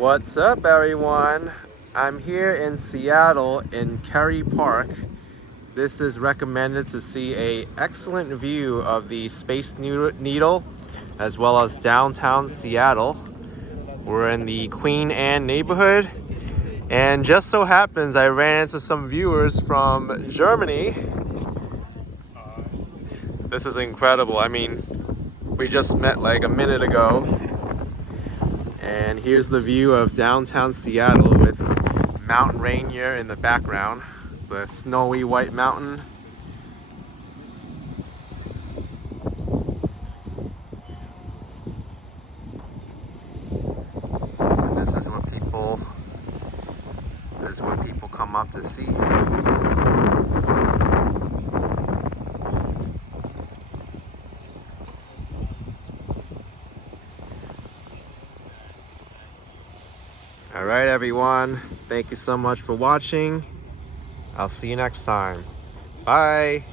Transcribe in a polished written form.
What's up, everyone? I'm here in Seattle in Kerry Park. This is recommended to see an excellent view of the Space Needle as well as downtown Seattle. We're in the Queen Anne neighborhood, and just so happens I ran into some viewers from Germany. This is incredible. I mean, we just met like a minute ago. And here's the view of downtown Seattle with Mount Rainier in the background, the snowy white mountain. And this is what people come up to see. All right, everyone. Thank you so much for watching. I'll see you next time. Bye.